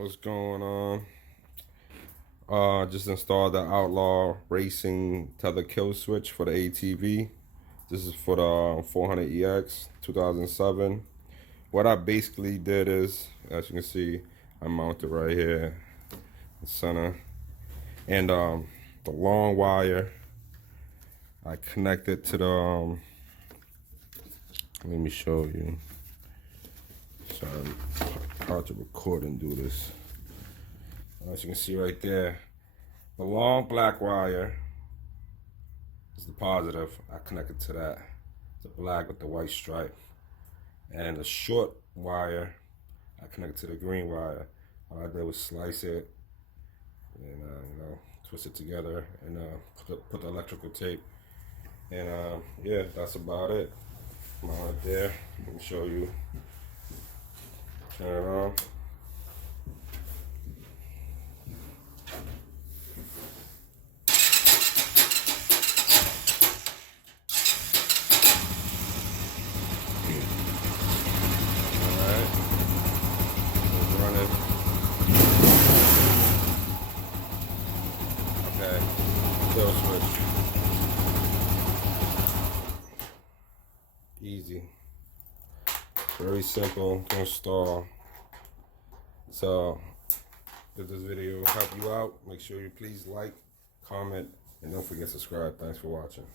What's going on? Just installed the Outlaw Racing Tether kill switch for the ATV. This is for the 400EX 2007. What I basically did is, as you can see, I mounted right here in the center, and the long wire I connected to the let me show you. Sorry, hard to record and do this. As you can see right there, the long black wire is the positive. I connected to that. It's the black with the white stripe. And the short wire, I connected to the green wire. All I did was slice it and twist it together and put the electrical tape. And yeah, that's about it. Mount it there. Let me show you. Turn it on. Okay, kill switch. Easy. Very simple to install. So, if this video helped you out, make sure you please like, comment, and don't forget to subscribe. Thanks for watching.